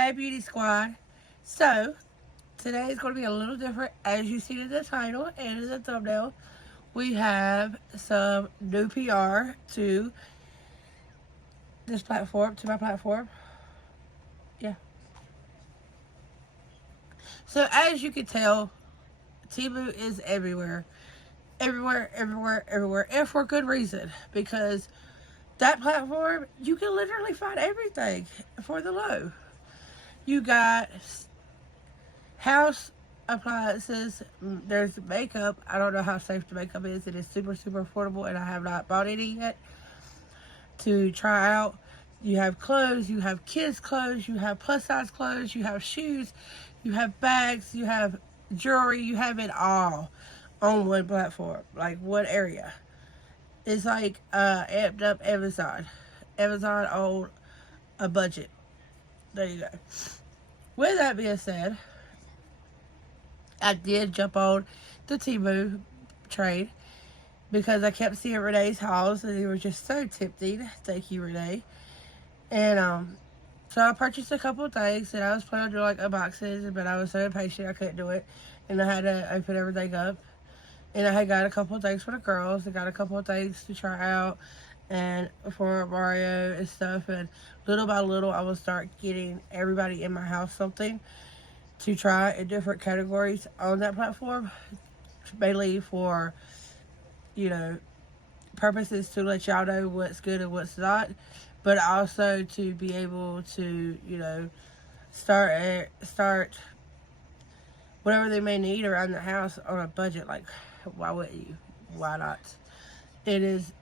Hey Beauty Squad. So, today is going to be a little different. As you see in the title and in the thumbnail, we have some new PR to this platform, to my platform. Yeah. So, as you can tell, Temu is everywhere. Everywhere, everywhere, everywhere. And for good reason. Because that platform, you can literally find everything for the low. You got house appliances. There's makeup. I don't know how safe the makeup is. It is super, super affordable, and I have not bought any yet to try out. You have clothes, you have kids' clothes, you have plus size clothes, you have shoes, you have bags, you have jewelry, you have it all on one platform, like one area. It's like amped up Amazon. Amazon on a budget. There you go. With that being said, I did jump on the Temu train because I kept seeing Renee's hauls and they were just so tempting. Thank you, Renee. And so I purchased a couple of things and I was planning on doing like unboxings, but I was so impatient I couldn't do it. And I had to open everything up. And I had got a couple of things for the girls. I got a couple of things to try out and for Mario and stuff. And little by little, I will start getting everybody in my house something to try in different categories on that platform, mainly for, you know, purposes to let y'all know what's good and what's not, but also to be able to, you know, start whatever they may need around the house on a budget. Like, why wouldn't you? Why not? It is.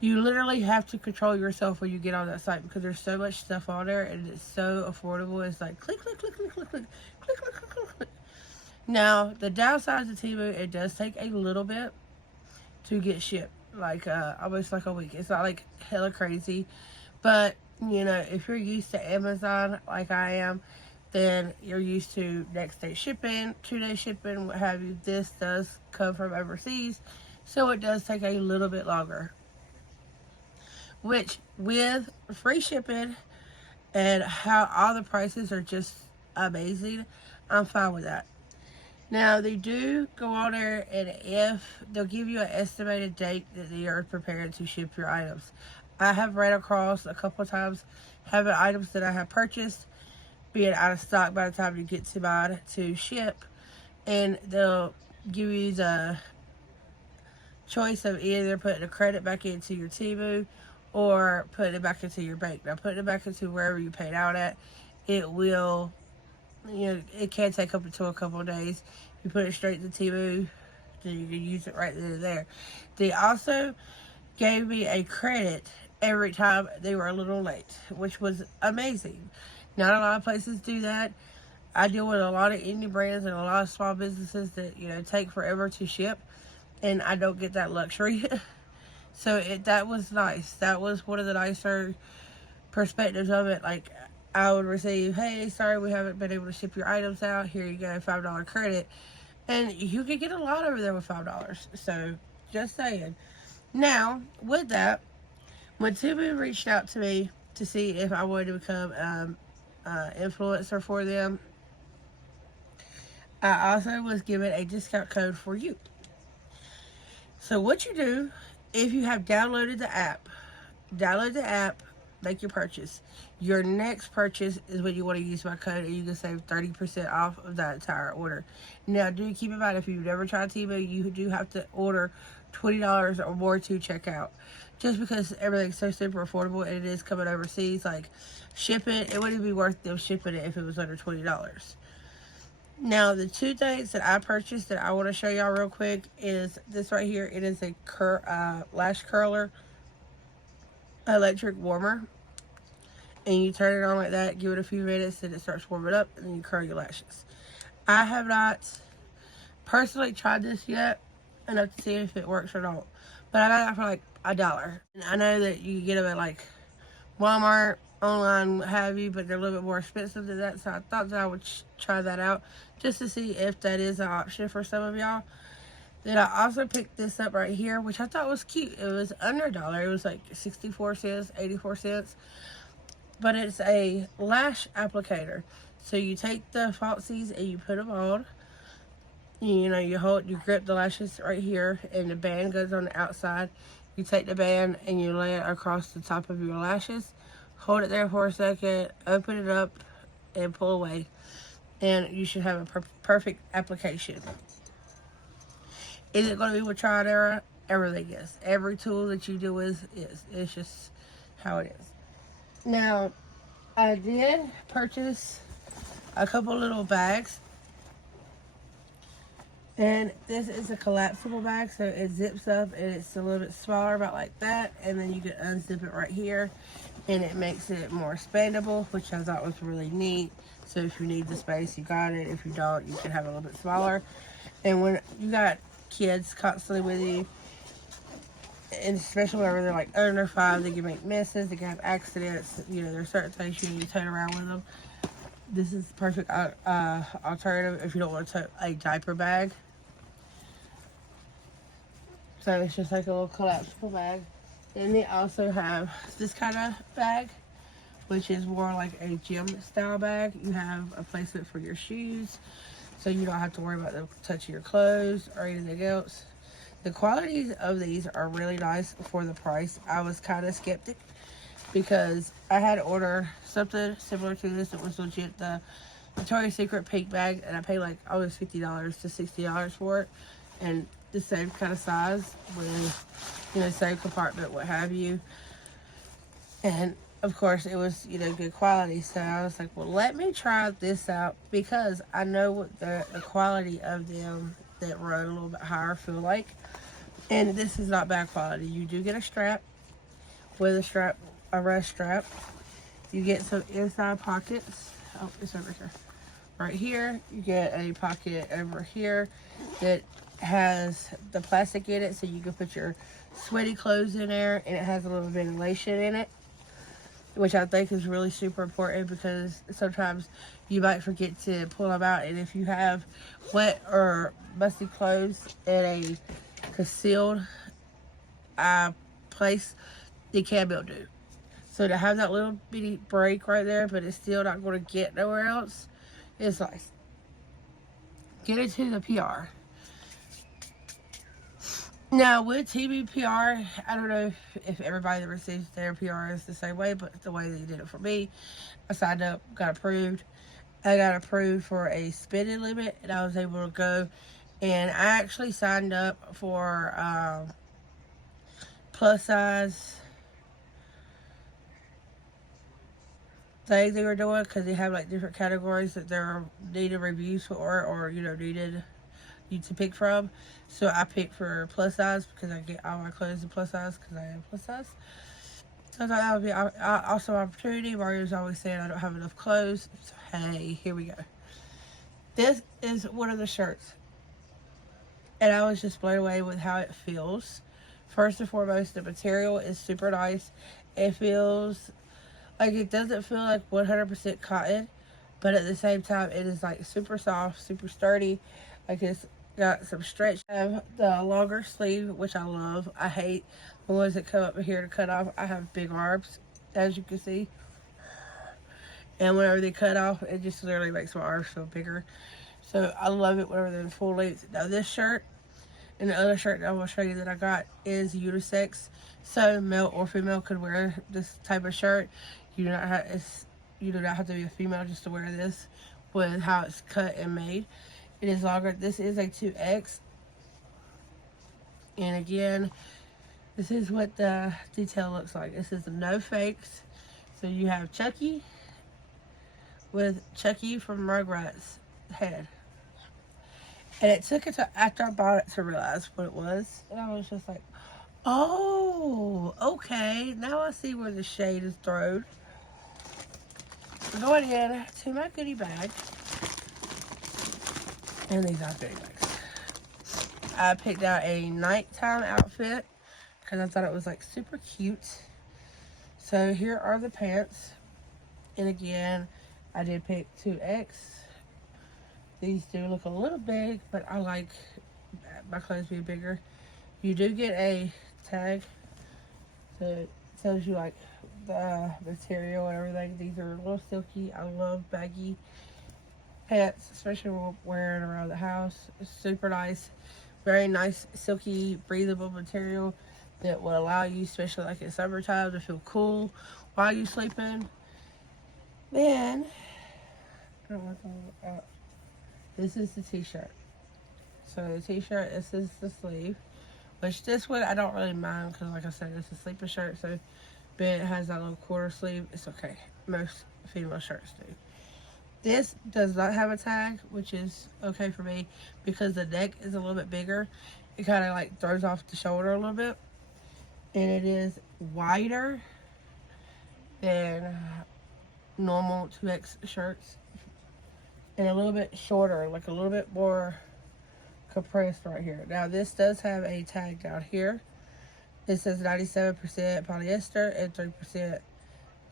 You literally have to control yourself when you get on that site because there's so much stuff on there and it's so affordable. It's like click, click, click, click, click, click, click, click, click, click, click. Now, the downside to Temu, it does take a little bit to get shipped, like almost like a week. It's not like hella crazy, but you know, if you're used to Amazon like I am, then you're used to next day shipping, 2-day shipping, what have you. This does come from overseas, so it does take a little bit longer. Which, with free shipping and how all the prices are just amazing, I'm fine with that. Now, they do go on there, and if they'll give you an estimated date that they are prepared to ship your items. I have ran across a couple of times having items that I have purchased being out of stock by the time you get to mine to ship, and they'll give you the choice of either putting a credit back into your Temu or putting it back into your bank. Now, putting it back into wherever you paid out at, it will, you know, it can take up to a couple of days. If you put it straight to Temu, then you can use it right then and there. They also gave me a credit every time they were a little late, which was amazing. Not a lot of places do that. I deal with a lot of indie brands and a lot of small businesses that, you know, take forever to ship, and I don't get that luxury. So that was nice. That was one of the nicer perspectives of it. Like, I would receive, hey, sorry we haven't been able to ship your items out. Here you go, $5 credit. And you can get a lot over there with $5. So, just saying. Now, with that, when Temu reached out to me to see if I wanted to become influencer for them, I also was given a discount code for you. So what you do, if you have downloaded the app, make your purchase. Your next purchase is when you want to use my code, and you can save 30% off of that entire order. Now, do keep in mind, if you've never tried Temu, you do have to order $20 or more to check out. Just because everything's so super affordable and it is coming overseas, like shipping, it wouldn't be worth them shipping it if it was under $20. Now, the two things that I purchased that I want to show y'all real quick is this right here. It is a lash curler electric warmer. And you turn it on like that, give it a few minutes, and it starts warming up, and then you curl your lashes. I have not personally tried this yet enough to see if it works or not. But I got it for like $1. And I know that you can get them at like Walmart, online, what have you, but they're a little bit more expensive than that. So I thought that I would try that out just to see if that is an option for some of y'all. Then I also picked this up right here, which I thought was cute. It was under $1. It was like 64 cents, 84 cents. but it's a lash applicator. So you take the falsies and you put them on. You know, you grip the lashes right here, and the band goes on the outside. You take the band and you lay it across the top of your lashes. Hold it there for a second, open it up, and pull away. And you should have a perfect application. Is it going to be with trial and error? Everything is. Every tool that you do is. It's just how it is. Now, I did purchase a couple little bags. And this is a collapsible bag, so it zips up and it's a little bit smaller, about like that. And then you can unzip it right here, and it makes it more expandable, which I thought was really neat. So if you need the space, you got it. If you don't, you can have it a little bit smaller. And when you got kids constantly with you, and especially whenever they're like under 5, they can make messes, they can have accidents. You know, there's certain things you need to tote around with them. This is the perfect alternative if you don't want to tote a diaper bag. So it's just like a little collapsible bag. Then they also have this kind of bag, which is more like a gym style bag. You have a placement for your shoes, so you don't have to worry about them touching your clothes or anything else. The qualities of these are really nice for the price. I was kind of skeptic because I had ordered something similar to this. It was legit the Victoria's Secret pink bag, and I paid like almost $50 to $60 for it. And the same kind of size with, you know, same compartment, what have you. And of course it was, you know, good quality. So I was like, well, let me try this out, because I know what the quality of them that run a little bit higher feel like. And this is not bad quality. You do get a strap with a rest strap. You get some inside pockets. Oh, it's over here. Right here, you get a pocket over here that has the plastic in it, so you can put your sweaty clothes in there, and it has a little ventilation in it, which I think is really super important, because sometimes you might forget to pull them out, and if you have wet or musty clothes in a concealed place, it can mildew. So to have that little bitty break right there, but it's still not going to get nowhere else, is nice. Get into the PR. Now, with Temu PR, I don't know if everybody that receives their PR is the same way, but the way they did it for me, I signed up, got approved. I got approved for a spending limit, and I was able to go. And I actually signed up for plus size thing they were doing, because they have like different categories that they're needed reviews for, or you know, needed you to pick from. So I picked for plus size, because I get all my clothes in plus size because I am plus size. So I thought that would be also an opportunity. Mario's always saying I don't have enough clothes. So hey, here we go. This is one of the shirts, and I was just blown away with how it feels. First and foremost, the material is super nice. It feels like, it doesn't feel like 100% cotton, but at the same time, it is like super soft, super sturdy. Like, it's got some stretch. I have the longer sleeve, which I love. I hate the ones that come up here to cut off. I have big arms, as you can see. And whenever they cut off, it just literally makes my arms feel bigger. So I love it whenever they're full length. Now this shirt and the other shirt that I'm going to show you that I got is unisex. So male or female could wear this type of shirt. You do not have to be a female just to wear this, with how it's cut and made. It is longer. This is a 2X. And again, this is what the detail looks like. This is no fakes. So you have Chucky with Chucky from Rugrats head. And it took it to after I bought it to realize what it was. And I was just like, oh, okay. Now I see where the shade is thrown. Going in to my goodie bag. And these are goodie bags. I picked out a nighttime outfit because I thought it was like super cute. So here are the pants. And again, I did pick 2X. These do look a little big, but I like my clothes being bigger. You do get a tag to tells you like the material and everything. These are a little silky. I love baggy pants, especially when we're wearing around the house. It's super nice. Very nice, silky, breathable material that will allow you, especially like in summertime, to feel cool while you're sleeping. Then, I don't want to this is the t-shirt. So the t-shirt, this is the sleeve. Which this one I don't really mind because, like I said, it's a sleeping shirt. So, but it has that little quarter sleeve. It's okay. Most female shirts do. This does not have a tag, which is okay for me because the neck is a little bit bigger. It kind of like throws off the shoulder a little bit. And it is wider than normal 2X shirts. And a little bit shorter, like a little bit more compressed right here. Now this does have a tag down here. It says 97% polyester and 3%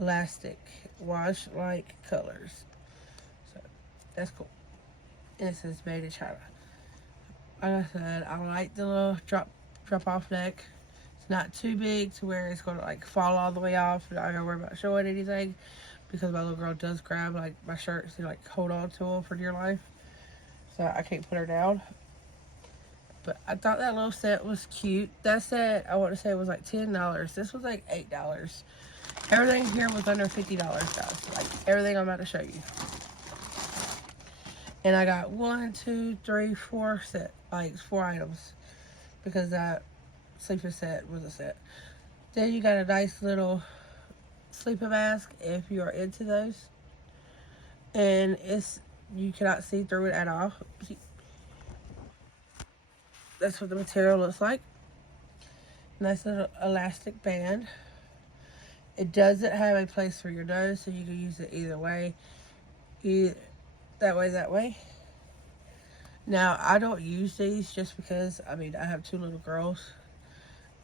elastic. Wash like colors. So that's cool. And it says made in China. Like I said, I like the little drop off neck. It's not too big to where it's gonna like fall all the way off. I'm not gonna worry about showing anything because my little girl does grab like my shirts and like hold on to them for dear life. So I can't put her down. But I thought that little set was cute. That set, I want to say, was like $10. This was like $8. Everything here was under $50, guys. Like, everything I'm about to show you. And I got 1, 2, 3, 4 set. Like, 4 items. Because that sleeping set was a set. Then you got a nice little sleeping mask if you are into those. And you cannot see through it at all. That's what the material looks like. Nice little elastic band. It doesn't have a place for your nose, so you can use it either way. That way. Now, I don't use these just because, I mean, I have 2 little girls.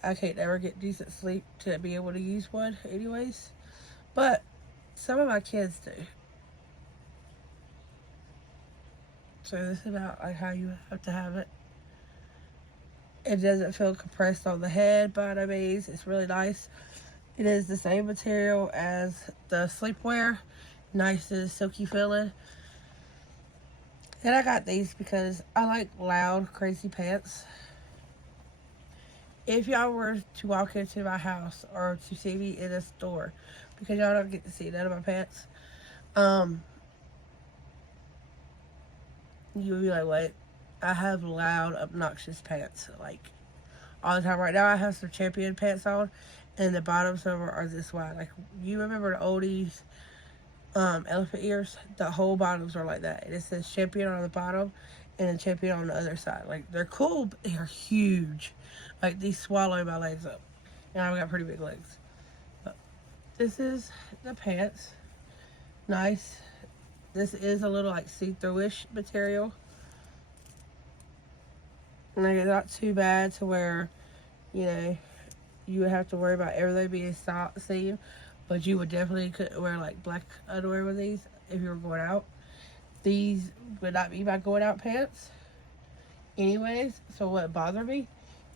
I can't ever get decent sleep to be able to use one anyways. But some of my kids do. So this is about like how you have to have it. It doesn't feel compressed on the head by no means. It's really nice. It is the same material as the sleepwear. Nice and silky feeling. And I got these because I like loud, crazy pants. If y'all were to walk into my house or to see me in a store, because y'all don't get to see none of my pants, you would be like, what? I have loud, obnoxious pants, like, all the time. Right now, I have some Champion pants on, and the bottoms over are this wide. Like, you remember the oldies elephant ears? The whole bottoms are like that. And it says Champion on the bottom, and then Champion on the other side. Like, they're cool, but they're huge. Like, these swallow my legs up. And I've got pretty big legs. But this is the pants. Nice. This is a little, like, see-through-ish material. And it's not too bad to where, you know, you would have to worry about everything being seen. But you would definitely could wear like black underwear with these if you were going out. These would not be my going out pants anyways. So it wouldn't bother me.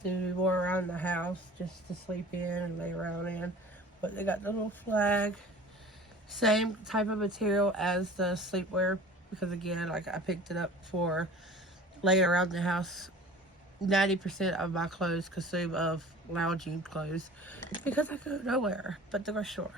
They would be more around the house just to sleep in and lay around in. But they got the little flag. Same type of material as the sleepwear. Because again, like I picked it up for laying around the house. 90% of my clothes consume of lounging clothes because I go nowhere but the grocery store.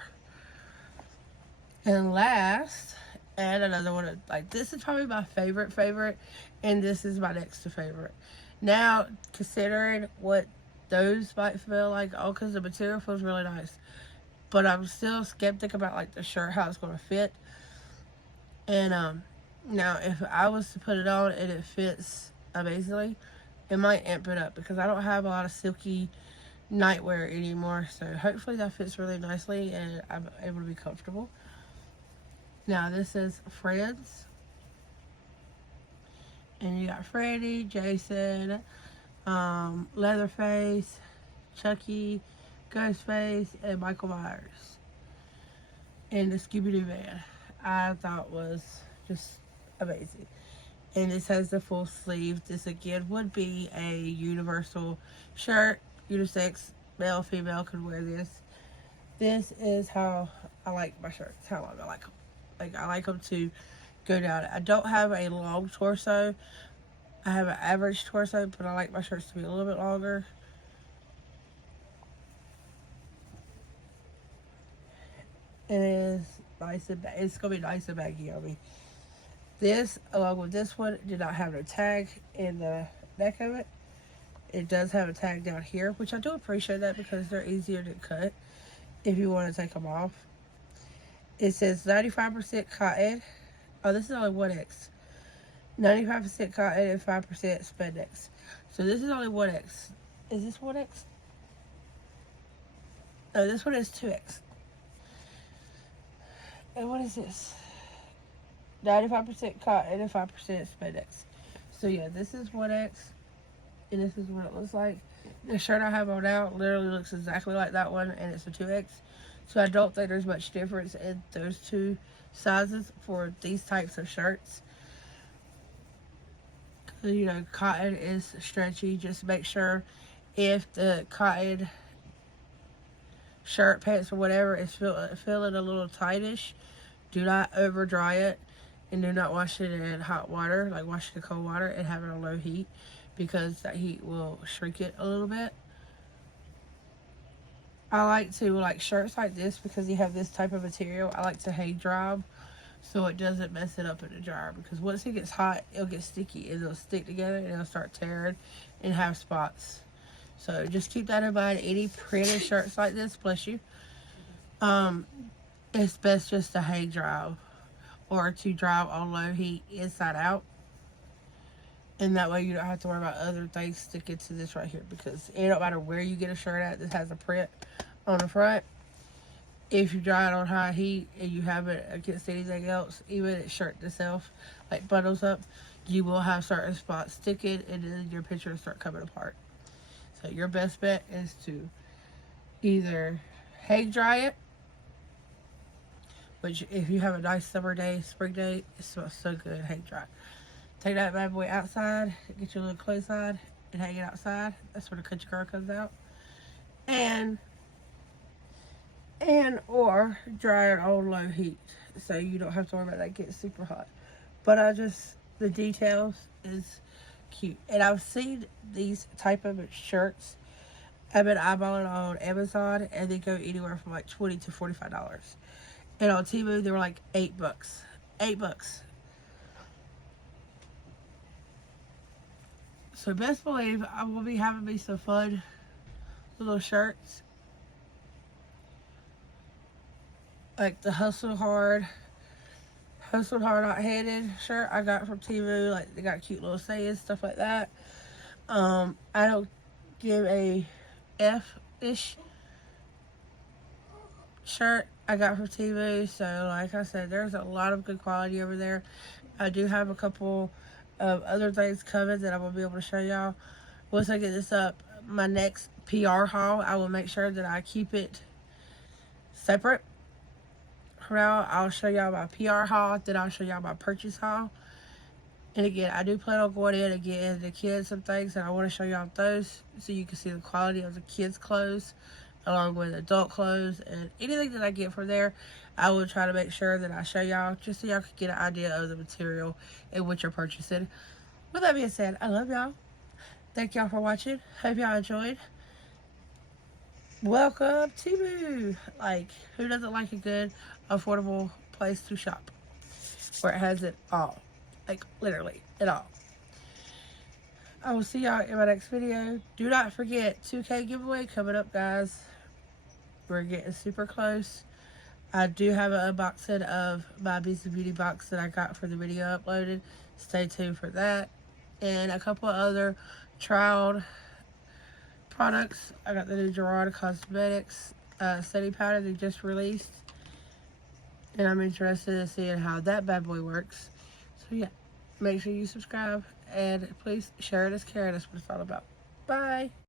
And last, and another one, like this is probably my favorite, and this is my next to favorite. Now, considering what those might feel like, oh, because the material feels really nice, but I'm still skeptic about like the shirt, how it's going to fit. And now if I was to put it on and it fits amazingly, it might amp it up because I don't have a lot of silky nightwear anymore. So hopefully that fits really nicely and I'm able to be comfortable. Now this is Friends. And you got Freddy, Jason, Leatherface, Chucky, Ghostface, and Michael Myers. And the Scooby-Doo man I thought was just amazing. And this has the full sleeve. This again would be a universal shirt. Unisex, male, female could wear this. this is how I like my shirts. How long I like them. Like, I like them to go down. I don't have a long torso. I have an average torso, but I like my shirts to be a little bit longer. It is nice and it's gonna be nice and baggy on me. This, along with this one, did not have no tag in the neck of it. It does have a tag down here, which I do appreciate that because they're easier to cut if you want to take them off. It says 95% cotton. Oh, this is only 1X. 95% cotton and 5% spandex. So this is only 1X. Is this 1X? No, this one is 2X. And what is this? 95% cotton and 5% spandex. So yeah, this is 1X. And this is what it looks like. The shirt I have on now literally looks exactly like that one, and it's a 2X. So I don't think there's much difference in those two sizes for these types of shirts. You know, cotton is stretchy. Just make sure if the cotton shirt, pants, or whatever is feeling a little tightish, do not over dry it, and do not wash it in hot water. Like, wash it in cold water and have it on low heat, because that heat will shrink it a little bit. I like to, like, shirts like this, because you have this type of material, I like to hang dry them so it doesn't mess it up in the dryer, because once it gets hot, it'll get sticky and it'll stick together and it'll start tearing and have spots. So just keep that in mind. Any printed shirts like this, bless you, it's best just to hang dry or to dry on low heat inside out. And that way you don't have to worry about other things sticking to this right here, because it don't matter where you get a shirt at, this has a print on the front. If you dry it on high heat and you have it against anything else, even its shirt itself, like bundles up, you will have certain spots sticking, and then your picture will start coming apart. So your best bet is to either hang dry it, which if you have a nice summer day, spring day, it smells so good, hang dry. Take that bad boy outside, get your little clothes on, and hang it outside. That's where the country girl comes out. And or dry it on low heat, so you don't have to worry about that getting super hot. But the details is cute. And I've seen these type of shirts, I've been eyeballing on Amazon, and they go anywhere from like $20 to $45. And on Temu, they were like $8. $8. So best believe I will be having me some fun little shirts. Like the Hustle Hard Not Handed shirt I got from Temu. Like, they got cute little sayings, stuff like that. I don't give a F-ish shirt I got from Temu. So like I said, there's a lot of good quality over there. I do have a couple of other things coming that I will be able to show y'all. Once I get this up, my next PR haul, I will make sure that I keep it separate. For now, I'll show y'all my PR haul, then I'll show y'all my purchase haul. And again, I do plan on going in and getting the kids some things, and I want to show y'all those so you can see the quality of the kids' clothes along with adult clothes, and anything that I get from there, I will try to make sure that I show y'all, just so y'all can get an idea of the material and what you're purchasing. With that being said, I love y'all. Thank y'all for watching. Hope y'all enjoyed. Welcome to Temu. Like, who doesn't like a good, affordable place to shop where it has it all? Like, literally, it all. I will see y'all in my next video. Do not forget, 2K giveaway coming up, guys. We're getting super close. I do have an unboxing of my Bees of Beauty box that I got for the video uploaded. Stay tuned for that. And a couple of other trialed products. I got the new Gerard Cosmetics setting powder they just released. And I'm interested in seeing how that bad boy works. So yeah, make sure you subscribe. And please share it as caring. That's what it's all about. Bye.